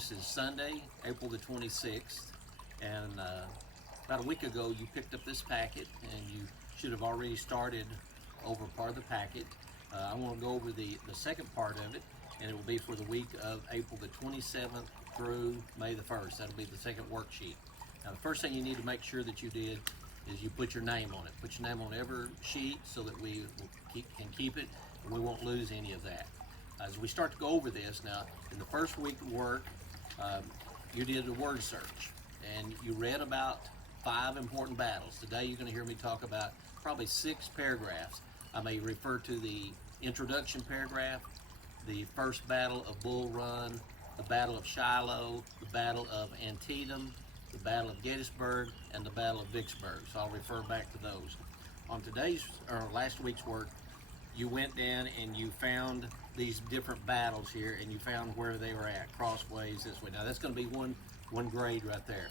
This is Sunday, April the 26th, and about a week ago you picked up this packet, and you should have already started over part of the packet. I want to go over the second part of it, and it will be for the week of April the 27th through May the 1st. That'll be the second worksheet. Now, the first thing you need to make sure that you did is you put your name on it. Put your name on every sheet so that we can keep it, and we won't lose any of that. As we start to go over this, now, in the first week of work, you did a word search, and you read about 5 important battles. Today you're going to hear me talk about probably 6 paragraphs. I may refer to the introduction paragraph, the first battle of Bull Run, the Battle of Shiloh, the Battle of Antietam, the Battle of Gettysburg, and the Battle of Vicksburg. So I'll refer back to those. On today's or last week's work, you went down and you found these different battles here, and you found where they were at, crossways this way. Now that's going to be one grade right there.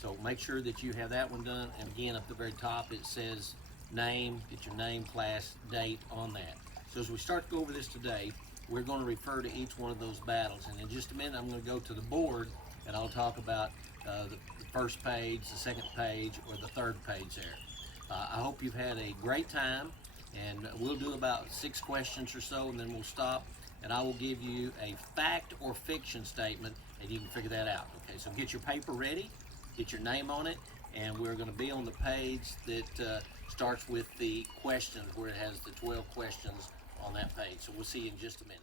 So make sure that you have that one done. And again, up the very top it says name, get your name, class, date on that. So as we start to go over this today, we're going to refer to each one of those battles. And in just a minute, I'm going to go to the board and I'll talk about the first page, the second page, or the third page there. I hope you've had a great time, and we'll do about 6 questions or so, and then we'll stop, and I will give you a fact or fiction statement, and you can figure that out. Okay, so get your paper ready, get your name on it, and we're going to be on the page that starts with the questions, where it has the 12 questions on that page. So we'll see you in just a minute.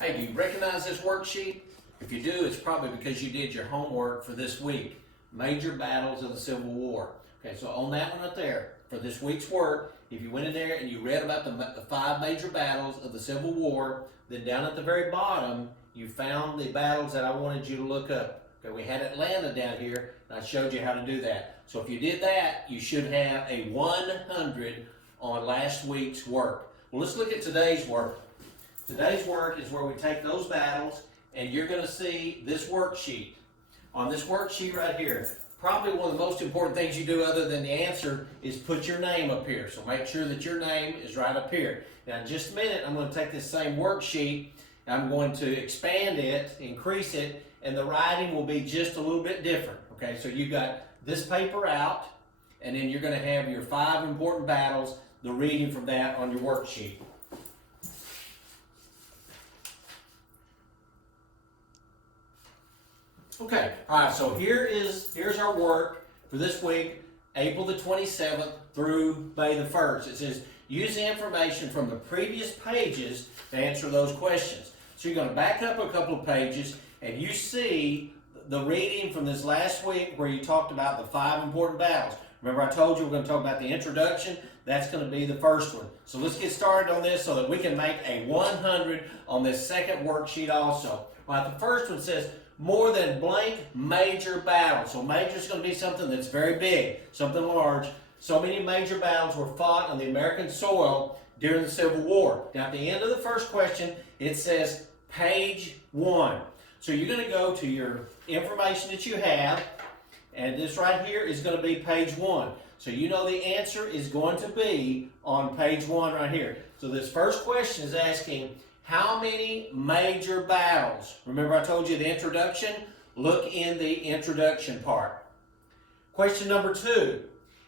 Hey, do you recognize this worksheet? If you do, it's probably because you did your homework for this week. Major battles of the Civil War. Okay, so on that one right there, for this week's work, if you went in there and you read about the 5 major battles of the Civil War, then down at the very bottom, you found the battles that I wanted you to look up. Okay, we had Atlanta down here, and I showed you how to do that. So if you did that, you should have a 100 on last week's work. Well, let's look at today's work. Today's work is where we take those battles, and you're going to see this worksheet. On this worksheet right here, probably one of the most important things you do other than the answer is put your name up here. So make sure that your name is right up here. Now in just a minute, I'm going to take this same worksheet, and I'm going to expand it, increase it, and the writing will be just a little bit different. Okay, so you've got this paper out, and then you're going to have your 5 important battles, the reading from that on your worksheet. Okay, all right, so here's our work for this week, April the 27th through May the 1st. It says, use the information from the previous pages to answer those questions. So you're going to back up a couple of pages, and you see the reading from this last week where you talked about the 5 important battles. Remember I told you we're going to talk about the introduction? That's going to be the first one. So let's get started on this so that we can make a 100 on this second worksheet also. All right, the first one says, more than blank major battles. So major is going to be something that's very big, something large. So many major battles were fought on the American soil during the Civil War. Now at the end of the first question, it says page 1. So you're going to go to your information that you have, and this right here is going to be page 1. So you know the answer is going to be on page 1 right here. So this first question is asking, how many major battles? Remember I told you the introduction? Look in the introduction part. Question number 2.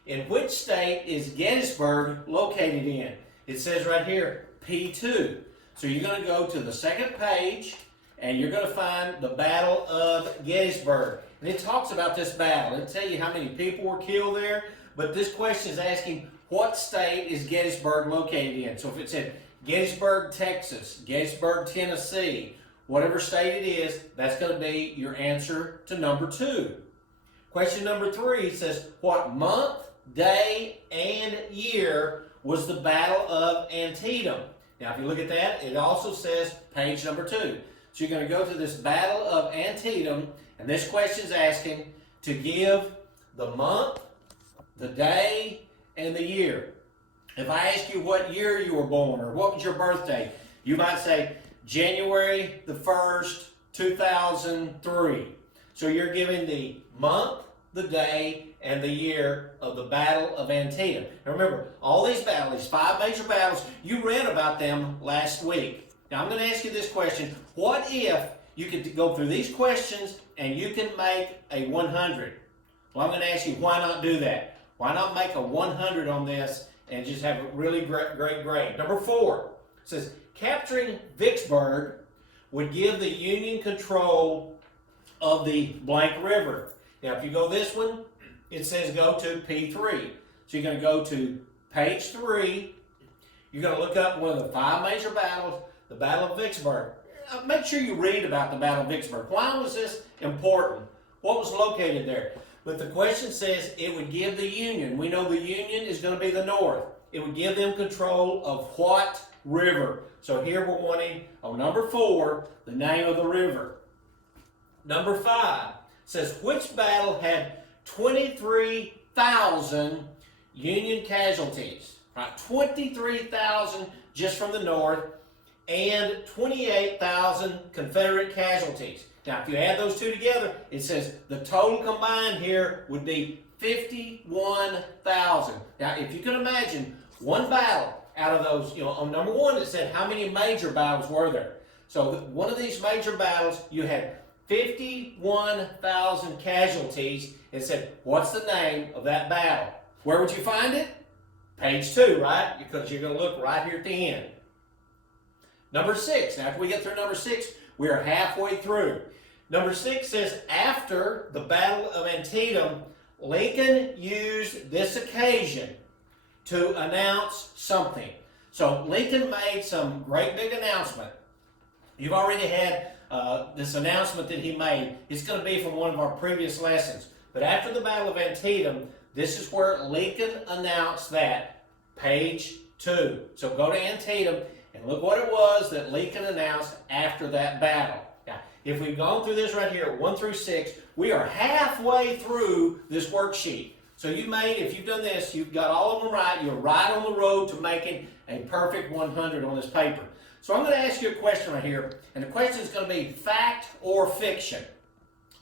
In which state is Gettysburg located in? It says right here, P2. So you're going to go to the second page, and you're going to find the Battle of Gettysburg. And it talks about this battle. It'll tell you how many people were killed there, but this question is asking, what state is Gettysburg located in? So if it said Gettysburg, Texas, Gettysburg, Tennessee, whatever state it is, that's going to be your answer to number 2. Question number 3 says, what month, day, and year was the Battle of Antietam? Now, if you look at that, it also says page number 2. So you're going to go to this Battle of Antietam, and this question is asking to give the month, the day, and the year. If I ask you what year you were born or what was your birthday, you might say January the 1st, 2003. So you're giving the month, the day, and the year of the Battle of Antietam. Now remember, all these battles, these 5 major battles, you read about them last week. Now I'm going to ask you this question. What if you could go through these questions and you can make a 100? Well, I'm going to ask you, why not do that? Why not make a 100 on this and just have a really great grade? Number 4 says, capturing Vicksburg would give the Union control of the blank river. Now, if you go this one, it says go to P3. So you're going to go to page 3. You're going to look up one of the 5 major battles, the Battle of Vicksburg. Make sure you read about the Battle of Vicksburg. Why was this important? What was located there? But the question says it would give the Union. We know the Union is going to be the North. It would give them control of what river? So here we're wanting, on number 4, the name of the river. Number 5 says, which battle had 23,000 Union casualties? Right, 23,000 just from the North and 28,000 Confederate casualties. Now, if you add those two together, it says the total combined here would be 51,000. Now, if you can imagine one battle out of those, on number 1 it said how many major battles were there. So one of these major battles, you had 51,000 casualties. It said, what's the name of that battle? Where would you find it? Page 2, right? Because you're going to look right here at the end. Number 6. Now, after we get through number 6, we are halfway through. Number 6 says, after the Battle of Antietam, Lincoln used this occasion to announce something. So Lincoln made some great big announcement. You've already had this announcement that he made. It's going to be from one of our previous lessons. But after the Battle of Antietam, this is where Lincoln announced that. Page 2. So go to Antietam and look what it was that Lincoln announced after that battle. Now, if we've gone through this right here, 1 through 6, we are halfway through this worksheet. So if you've done this, you've got all of them right. You're right on the road to making a perfect 100 on this paper. So I'm going to ask you a question right here, and the question is going to be fact or fiction.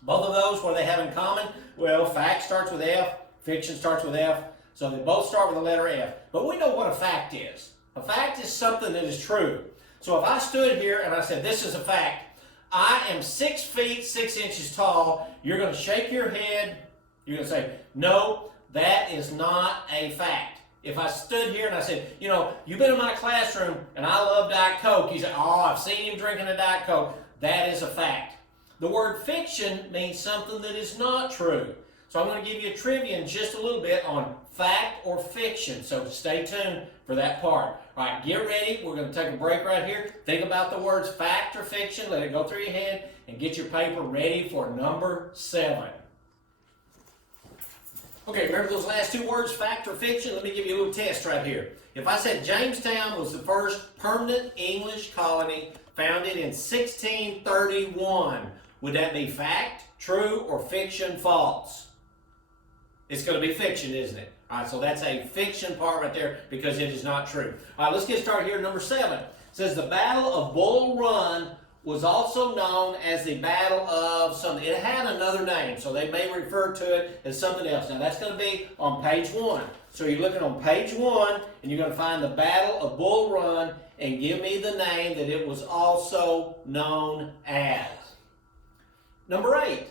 Both of those, what do they have in common? Well, fact starts with F, fiction starts with F, so they both start with the letter F. But we know what a fact is. A fact is something that is true. So if I stood here and I said, this is a fact, I am 6 feet 6 inches tall, you're going to shake your head, you're going to say, no, that is not a fact. If I stood here and I said, you've been in my classroom and I love Diet Coke, you say, oh, I've seen him drinking a Diet Coke, that is a fact. The word fiction means something that is not true. So I'm going to give you a trivia in just a little bit on fact or fiction. So stay tuned for that part. All right, get ready. We're going to take a break right here. Think about the words fact or fiction. Let it go through your head and get your paper ready for number 7. Okay, remember those last 2 words, fact or fiction? Let me give you a little test right here. If I said Jamestown was the first permanent English colony founded in 1631, would that be fact, true, or fiction, false? It's going to be fiction, isn't it? All right, so that's a fiction part right there because it is not true. All right, let's get started here. Number 7 says the Battle of Bull Run was also known as the Battle of something. It had another name, so they may refer to it as something else. Now, that's going to be on page 1. So you're looking on page 1, and you're going to find the Battle of Bull Run and give me the name that it was also known as. Number 8,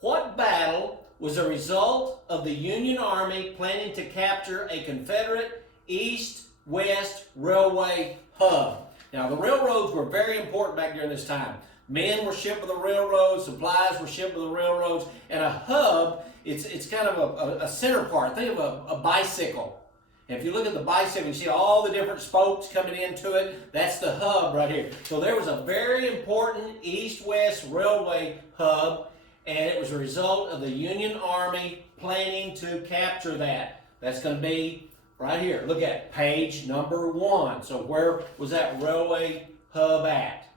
what battle was a result of the Union Army planning to capture a Confederate east-west railway hub? Now, the railroads were very important back during this time. Men were shipped with the railroads, supplies were shipped with the railroads, and a hub, it's kind of a center part. Think of a bicycle. And if you look at the bicycle, you see all the different spokes coming into it. That's the hub right here. So there was a very important east-west railway hub, and it was a result of the Union Army planning to capture that. That's going to be right here. Look at page number 1. So where was that railway hub at?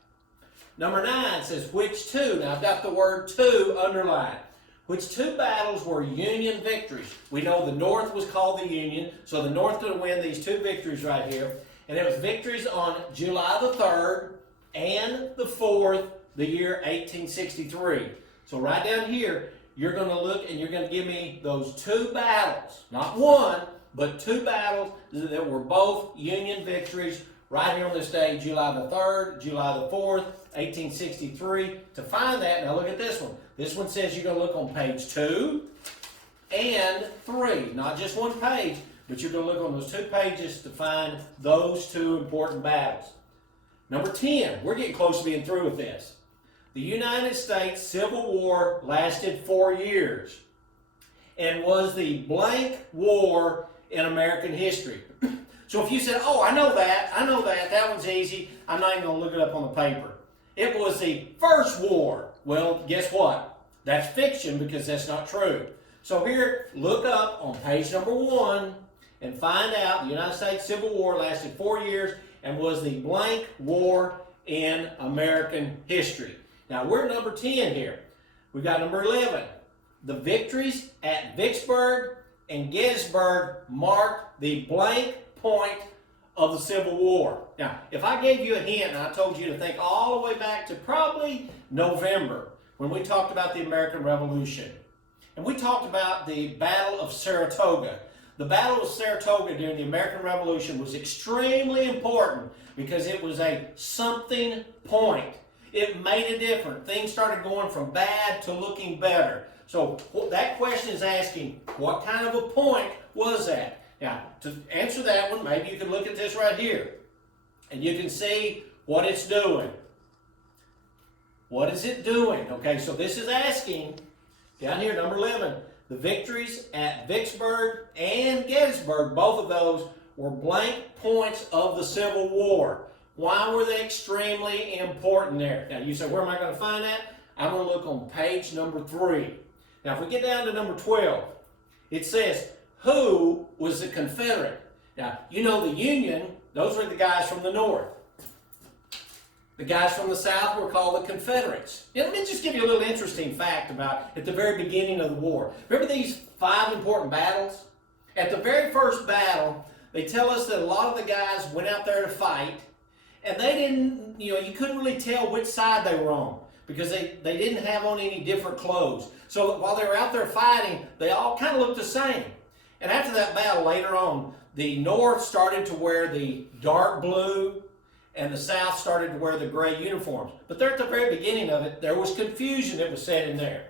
Number 9 says which 2? Now I've got the word 2 underlined. Which 2 battles were Union victories? We know the North was called the Union, so the North going to win these 2 victories right here. And it was victories on July the 3rd and the 4th, the year 1863. So right down here, you're going to look and you're going to give me those two battles, not one, but two battles that were both Union victories right here on this day, July the 3rd, July the 4th, 1863. To find that, now look at this one. This one says you're going to look on page 2 and 3, not just one page, but you're going to look on those two pages to find those two important battles. Number 10, we're getting close to being through with this. The United States Civil War lasted 4 years and was the blank war in American history. So if you said, oh, I know that one's easy, I'm not even going to look it up on the paper. It was the first war. Well, guess what? That's fiction because that's not true. So here, look up on page number 1 and find out the United States Civil War lasted 4 years and was the blank war in American history. Now, we're at number 10 here. We've got number 11. The victories at Vicksburg and Gettysburg marked the blank point of the Civil War. Now, if I gave you a hint and I told you to think all the way back to probably November when we talked about the American Revolution, and we talked about the Battle of Saratoga. The Battle of Saratoga during the American Revolution was extremely important because it was a something point. It made a difference. Things started going from bad to looking better. So that question is asking, what kind of a point was that? Now, to answer that one, maybe you can look at this right here. And you can see what it's doing. What is it doing? Okay, so this is asking, down here, number 11, the victories at Vicksburg and Gettysburg, both of those were blank points of the Civil War. Why were they extremely important there? Now, you say, where am I going to find that? I'm going to look on page number 3. Now, if we get down to number 12, it says, who was the Confederate? Now, you know the Union, those were the guys from the North. The guys from the South were called the Confederates. Now, let me just give you a little interesting fact about at the very beginning of the war. Remember these 5 important battles? At the very first battle, they tell us that a lot of the guys went out there to fight, and they didn't, you couldn't really tell which side they were on because they didn't have on any different clothes. So while they were out there fighting, they all kind of looked the same. And after that battle, later on, the North started to wear the dark blue, and the South started to wear the gray uniforms. But there at the very beginning of it, there was confusion that was said in there.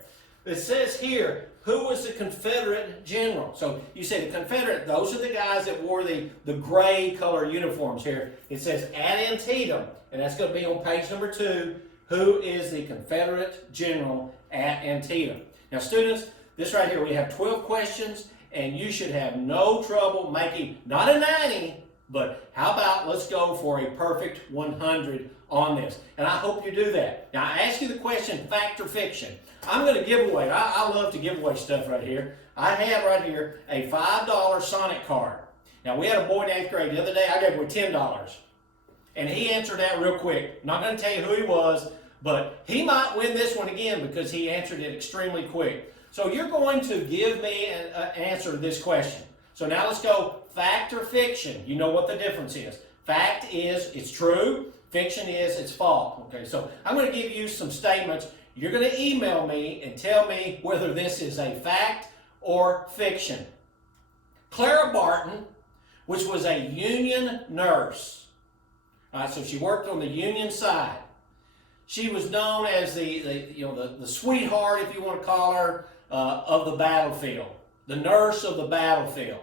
It says here, who was the Confederate general? So you say the Confederate, those are the guys that wore the gray color uniforms here. It says at Antietam, and that's going to be on page number 2, who is the Confederate general at Antietam. Now students, this right here, we have 12 questions, and you should have no trouble making, not a 90, but how about let's go for a perfect 100 on this. And I hope you do that. Now I ask you the question, fact or fiction. I'm going to give away, I love to give away stuff right here. I have right here a $5 Sonic card. Now we had a boy in 8th grade the other day, I gave away $10. And he answered that real quick. Not going to tell you who he was, but he might win this one again because he answered it extremely quick. So you're going to give me an answer to this question. So now let's go fact or fiction. You know what the difference is. Fact is it's true. Fiction is it's false. Okay, so I'm going to give you some statements. You're going to email me and tell me whether this is a fact or fiction. Clara Barton, which was a Union nurse. All right, so she worked on the Union side. She was known as the sweetheart, if you want to call her, of the battlefield. The nurse of the battlefield.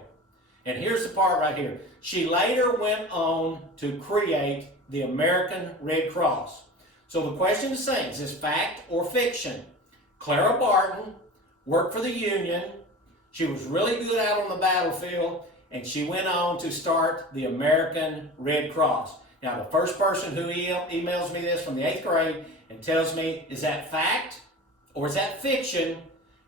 And here's the part right here. She later went on to create the American Red Cross. So the question is saying, is this fact or fiction? Clara Barton worked for the Union. She was really good out on the battlefield, and she went on to start the American Red Cross. Now, the first person who emails me this from the 8th grade and tells me, is that fact or is that fiction,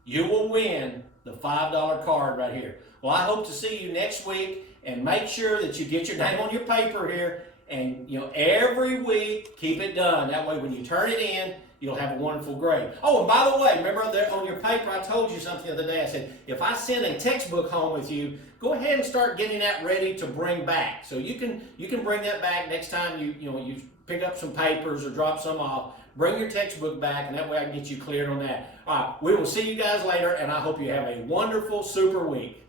you will win the $5 card right here. Well, I hope to see you next week, and make sure that you get your name on your paper here, and every week keep it done. That way when you turn it in, you'll have a wonderful grade. Oh, and by the way, remember there on your paper I told you something the other day. I said, if I send a textbook home with you, go ahead and start getting that ready to bring back. So you can bring that back next time you pick up some papers or drop some off. bring your textbook back, and that way I can get you cleared on that. All right, we will see you guys later, and I hope you have a wonderful, super week.